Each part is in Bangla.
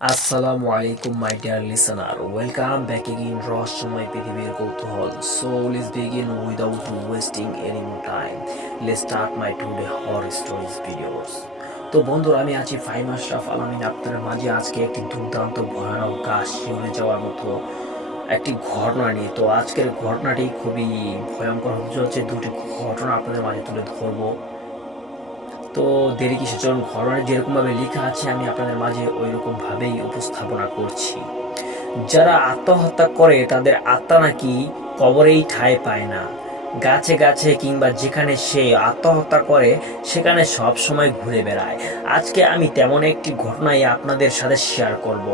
আসসালামু আলাইকুম my dear listener, welcome back again রহস্যময় পৃথিবীর কৌতূহল। So let's begin without wasting any more time. Let's start my today horror stories videos. তো বন্ধুরা, আমি আছি ফাহিম আশরাফ আলামিন আপনাদের মাঝে আজকে একটি দুর্দান্ত ভয়ানক গা শিউরে যাওয়ার মতো একটি ঘটনা নিয়ে। তো আজকের ঘটনাটি খুবই ভয়ঙ্কর হতে চলেছে। দুটি ঘটনা আপনাদের মাঝে তুলে ধরবো। তো দেরি কিসের, চলুন ঘটনাটি যেরকমভাবে লেখা আছে আমি আপনাদের মাঝে ওই রকমভাবেই উপস্থাপনা করছি। যারা আত্মহত্যা করে তাদের আত্মা নাকি কবরেই ঠাঁই পায় না। গাছে গাছে কিংবা যেখানে সে আত্মহত্যা করে সেখানে সব সময় ঘুরে বেড়ায়। আজকে আমি তেমন একটি ঘটনাই আপনাদের সাথে শেয়ার করব,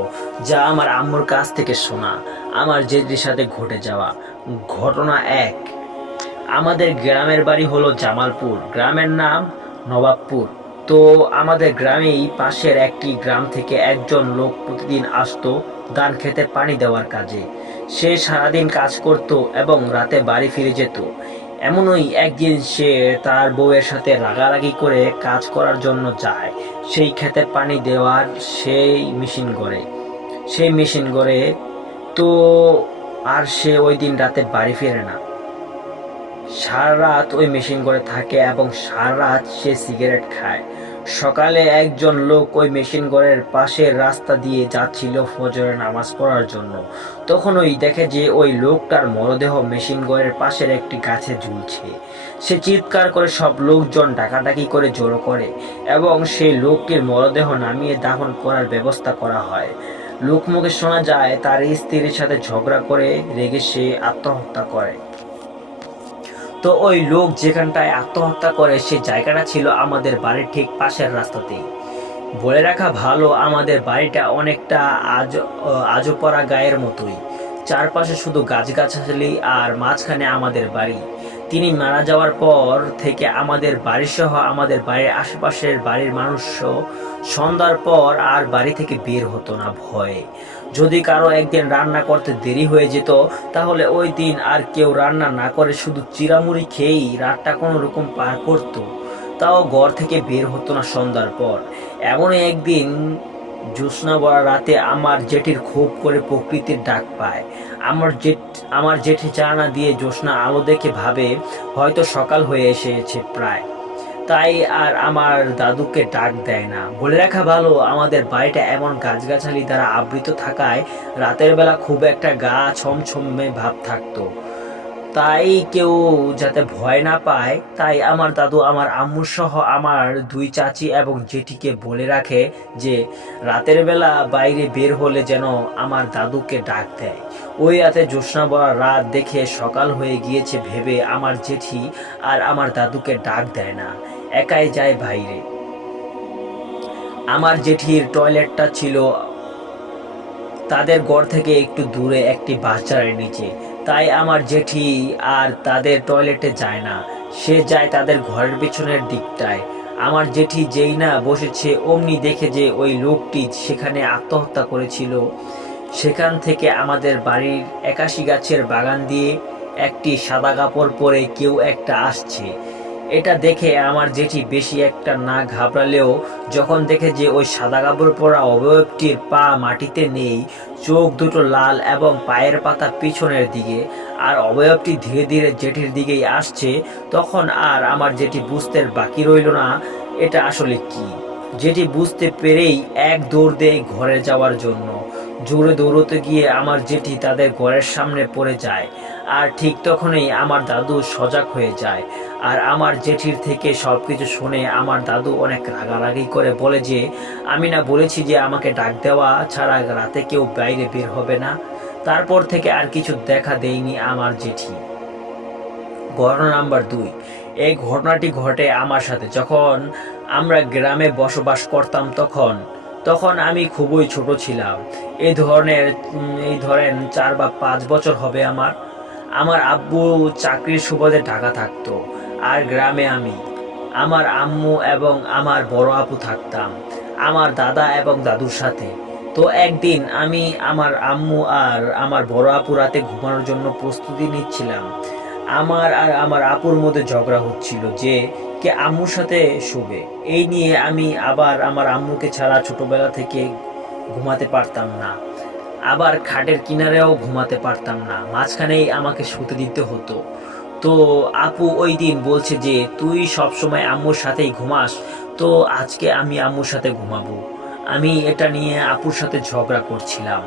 যা আমার আম্মুর কাছ থেকে শোনা, আমার জেঠির সাথে ঘটে যাওয়া। ঘটনা এক। আমাদের গ্রামের বাড়ি হলো জামালপুর, গ্রামের নাম নবাবপুর। তো আমাদের গ্রামেই পাশের একটি গ্রাম থেকে একজন লোক প্রতিদিন আসতো ধান খেতে পানি দেওয়ার কাজে। সে সারাদিন কাজ করত এবং রাতে বাড়ি ফিরে যেত। এমনই একদিন সে তার বউয়ের সাথে রাগারাগি করে কাজ করার জন্য যায় সেই খেতে পানি দেওয়ার সেই মেশিন গড়ে। তো আর সে ওই দিন রাতে বাড়ি ফেরে না। সারা রাত ওই মেশিন করে থাকে এবং সারা রাত সে সিগারেট খায়। সকালে একজন লোক ওই মেশিন ঘরের পাশের রাস্তা দিয়ে যাচ্ছিল ফজরের নামাজ পড়ার জন্য। তখন ওই দেখে যে ওই লোকটার মরদেহ মেশিন ঘরের পাশের একটি গাছে ঝুলছে। সে চিৎকার করে সব লোকজন ডাকাডাকি করে জড়ো করে এবং সেই লোকটির মরদেহ নামিয়ে দাফন করার ব্যবস্থা করা হয়। লোকমুখে শোনা যায় তার স্ত্রীর সাথে ঝগড়া করে রেগে সে আত্মহত্যা করে। তো ওই লোক যেখানটায় আত্মহত্যা করে সেই জায়গাটা ছিল আমাদের বাড়ির ঠিক পাশের রাস্তাতেই। বলে রাখা ভালো, আমাদের বাড়িটা অনেকটা আজোপরা গায়ের মতোই। চারপাশে শুধু গাছগাছালি আর মাঝখানে আমাদের বাড়ি। তিনি মারা যাওয়ার পর থেকে আমাদের বাড়িসহ আমাদের বাড়ির আশেপাশের বাড়ির মানুষও সন্ধ্যার পর আর বাড়ি থেকে বের হতো না ভয়ে। যদি কারো একদিন রান্না করতে দেরি হয়ে যেত তাহলে ওই দিন আর কেউ রান্না না করে শুধু চিড়ামুড়ি খেয়েই রাতটা কোনো রকম পার করতো। তাও ঘর থেকে বের হতো না সন্ধ্যার পর। এমনই একদিন জ্যোৎস্না ভরা রাতে আমার জেঠির খুব করে প্রকৃতির ডাক পায়। আমার জেঠি জানালা দিয়ে জ্যোৎস্না আলো দেখে ভাবে হয়তো সকাল হয়ে এসেছে প্রায়। তাই আর আমার দাদুকে ডাক দেয় না। বলে রাখা ভালো, আমাদের বাড়িটা এমন গাছগাছালি দ্বারা আবৃত থাকায় রাতের বেলা খুব একটা গা ছমছমে ভাব থাকতো। তাই কেউ যাতে ভয় না পায় তাই আমার দাদু আমার আম্মু সহ আমার দুই চাচি এবং জেঠিকে বলে রাখে যে রাতের বেলা বাইরে বের হলে যেন আমার দাদুকে ডাক দেয়। ওই রাতে জ্যোৎস্না ভরা রাত দেখে সকাল হয়ে গিয়েছে ভেবে আমার জেঠি আর আমার দাদুকে ডাক দেয় না, একাই যায় বাইরে। আমার জেঠির টয়লেটটা ছিল তাদের ঘর থেকে একটু দূরে একটি বাঁশঝাড়ের নিচে। তাই আমার জেঠি আর তাদের টয়লেটে যায় না, সে যায় তাদের ঘরের পিছনের দিকটায়। আমার জেঠি যেই না বসেছে অমনি দেখে যে ওই লোকটি সেখানে আত্মহত্যা করেছিল। সেখান থেকে আমাদের বাড়ির 81 গাছের বাগান দিয়ে একটি সাদা কাপড় পরে কেউ একটা আসছে। এটা দেখে আমার জেঠি বেশি একটা না ঘাবড়ালেও যখন দেখে যে ওই সাদা কাপড় পরা অবয়বটির পা মাটিতে নেই, চোখ দুটো লাল এবং পায়ের পাতা পিছনের দিকে, আর অবয়বটি ধীরে ধীরে জেঠির দিকেই আসছে, তখন আর আমার জেঠি বুঝতে বাকি রইল না এটা আসলে কি। যেটি বুঝতে পেরেই এক দৌড় দেয় ঘরে যাওয়ার জন্য। জোরে দৌড়তে গিয়ে আমার জেঠি তাদের ঘরের সামনে পড়ে যায়। আর ঠিক তখনই আমার দাদু সজাগ হয়ে যায়। আর আমার জেঠির থেকে সবকিছু শুনে আমার দাদু অনেক রাগারাগি করে বলে যে আমি না বলেছি যে আমাকে ডাক দেওয়া ছাড়া রাতে কেউ বাইরে বের হবে না। তারপর থেকে আর কিছু দেখা দেয়নি আমার জেঠি। ঘটনা নাম্বার 2। এই ঘটনাটি ঘটে আমার সাথে যখন আমরা গ্রামে বসবাস করতাম। তখন আমি খুবই ছোট ছিলাম। এই ধরেন 4 বা 5 বছর হবে আমার। আমার আব্বু চাকরির সুবাদে ঢাকা থাকতো আর গ্রামে আমি, আমার আম্মু এবং আমার বড় আপু থাকতাম আমার দাদা এবং দাদুর সাথে। তো একদিন আমি, আমার আম্মু আর আমার বড় আপু রাতে ঘুমানোর জন্য প্রস্তুতি নিচ্ছিলাম। আমার আর আমার আপুর মধ্যে ঝগড়া হচ্ছিল যে কে আম্মুর সাথে শোবে। এই নিয়ে আমি আবার আমার আম্মুকে ছাড়া ছোটবেলা থেকে ঘুমাতে পারতাম না, আবার খাটের কিনারেও ঘুমাতে পারতাম না, মাঝখানেই আমাকে শুতে দিতে হতো। তো আপু ওই দিন বলছে যে তুই সব সময় আম্মুর সাথেই ঘুমাস, তো আজকে আমি আম্মুর সাথে ঘুমাবো। আমি এটা নিয়ে আপুর সাথে ঝগড়া করছিলাম,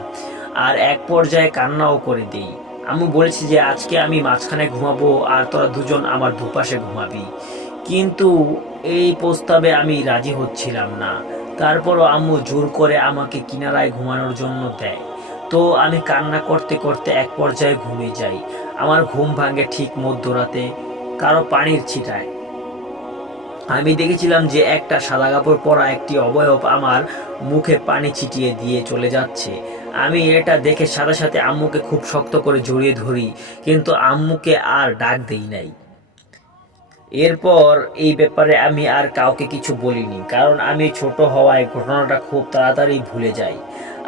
আর এক পর্যায়ে কান্নাও করে দিই। আম্মু বলেছে যে আজকে আমি মাঝখানে ঘুমাবো আর তোরা দুজন আমার দুপাশে ঘুমাবি, কিন্তু এই প্রস্তাবে আমি রাজি হচ্ছিলাম না। তারপরও আম্মু জোর করে আমাকে কিনারায় ঘুমানোর জন্য দেয়। তো আমি কান্না করতে করতে এক পর্যায়ে ঘুমিয়ে যাই। আমার ঘুম ভাঙে ঠিক মধ্যরাতে কারো পানির ছিটায়। আমি দেখেছিলাম যে একটা সাদা কাপড় পরা একটি অবয়ব আমার মুখে পানি ছিটিয়ে দিয়ে চলে যাচ্ছে। আমি এটা দেখে সাথে সাথে আম্মুকে খুব শক্ত করে জড়িয়ে ধরি, কিন্তু আম্মুকে আর ডাক দেই নাই। এরপর এই ব্যাপারে আমি আর কাউকে কিছু বলিনি, কারণ আমি ছোট হওয়ায় ঘটনাটা খুব তাড়াতাড়ি ভুলে যাই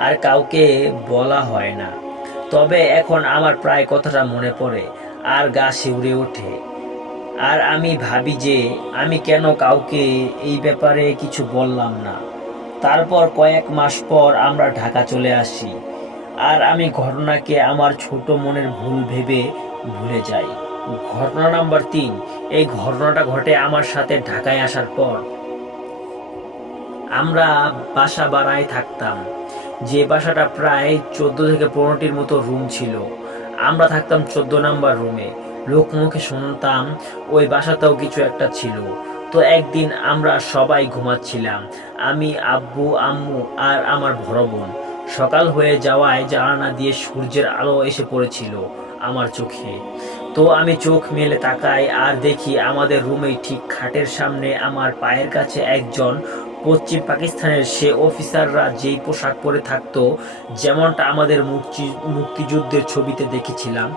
আর কাউকে বলা হয় না। তবে এখন আমার প্রায় কথাটা মনে পড়ে আর গা শিউরে ওঠে, আর আমি ভাবি যে আমি কেন কাউকে এই ব্যাপারে কিছু বললাম না। তারপর কয়েক মাস পর আমরা ঢাকা চলে আসি, আর আমি ঘটনাকে আমার ছোট মনের ভুল ভেবে ভুলে যাই। ঘটনা নাম্বার 3, এই ঘটনাটা ঘটে আমার সাথে ঢাকায় আসার পর। আমরা বাসা ভাড়ায় থাকতাম, যে বাসাটা প্রায় 14 থেকে 15টির মতো রুম ছিল। আমরা থাকতাম 14 নাম্বার রুমে। লোকমুখে শুনতাম ওই বাসাতেও কিছু একটা ছিল। তো একদিন আমরা সবাই ঘুমাচ্ছিলাম, আমি, আব্বু, আম্মু আর আমার বড় বোন। সকাল হয়ে যাওয়ায় জানালা দিয়ে সূর্যের আলো এসে পড়েছিল আমার চোখে। তো আমি চোখ মেলে তাকাই আর দেখি আমাদের রুমেই ঠিক খাটের সামনে আমার পায়ের কাছে একজন পশ্চিম পাকিস্তানের সে অফিসাররা যেই পোশাক পরে থাকতো, যেমনটা আমাদের মুক্তিযুদ্ধের ছবিতে দেখেছিলাম,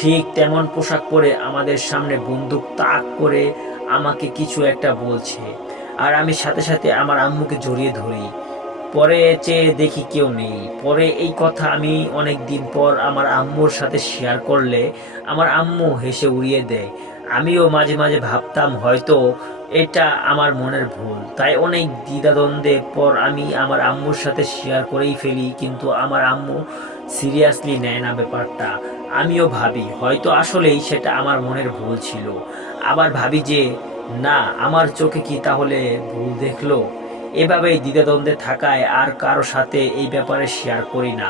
ঠিক তেমন পোশাক পরে আমাদের সামনে বন্দুক তাক করে আমাকে কিছু একটা বলছে। আর আমি সাথে সাথে আমার আম্মুকে জড়িয়ে ধরি। পরে চেয়ে দেখি কেউ নেই। পরে এই কথা আমি অনেক দিন পর আমার আম্মুর সাথে শেয়ার করলে আমার আম্মু হেসে উড়িয়ে দেয়। আমিও মাঝে মাঝে ভাবতাম হয়তো এটা আমার মনের ভুল, তাই অনেক দ্বিধাদ্বন্দ্বের পর আমি আমার আম্মুর সাথে শেয়ার করেই ফেলি, কিন্তু আমার আম্মু সিরিয়াসলি নেয় না ব্যাপারটা। আমিও ভাবি হয়তো আসলেই সেটা আমার মনের ভুল ছিল, আবার ভাবি যে না, আমার চোখে কি তাহলে ভুল দেখলো। এভাবেই দ্বিধাদ্বন্দ্বে থাকায় আর কারো সাথে এই ব্যাপারে শেয়ার করি না।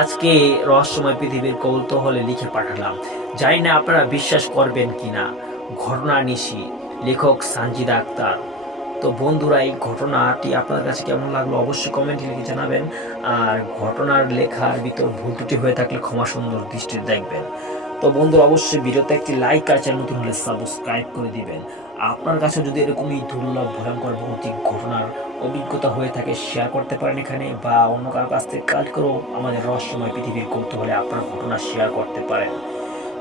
আজকে রহস্যময় পৃথিবীর কৌতূহলে লিখে পাঠালাম, জানি না আপনারা বিশ্বাস করবেন কিনা। ঘটনা নিশি, লেখক সানজিদা আক্তার। তো বন্ধুরা, এই ঘটনাটি আপনার কাছে কেমন লাগলো অবশ্যই কমেন্টে লিখে জানাবেন। আর ঘটনার লেখার ভিতর ভুল ত্রুটি হয়ে থাকলে ক্ষমা সুন্দর দৃষ্টিতে দেখবেন। তো বন্ধুরা, অবশ্যই ভিডিওতে একটি লাইক আর চ্যানেল নতুন হলে সাবস্ক্রাইব করে দিবেন। আপনার কাছে যদি এরকমই দুর্লভ ভয়ঙ্কর ভৌতিক ঘটনার অভিজ্ঞতা হয়ে থাকে শেয়ার করতে পারেন এখানে, বা অন্য কারো কাছ থেকে কালেক্ট করেও আমাদের রহস্যময় পৃথিবীর কৌতূহলে আপনার ঘটনা শেয়ার করতে পারেন।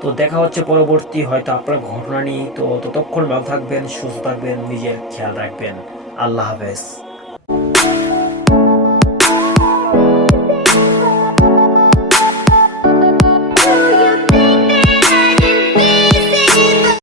তো দেখা হচ্ছে পরবর্তী হয়তো আপনার ঘটনা নিয়ে। তো ততক্ষণ ভালো থাকবেন, সুস্থ থাকবেন, নিজের খেয়াল রাখবেন। আল্লাহ হাফেজ।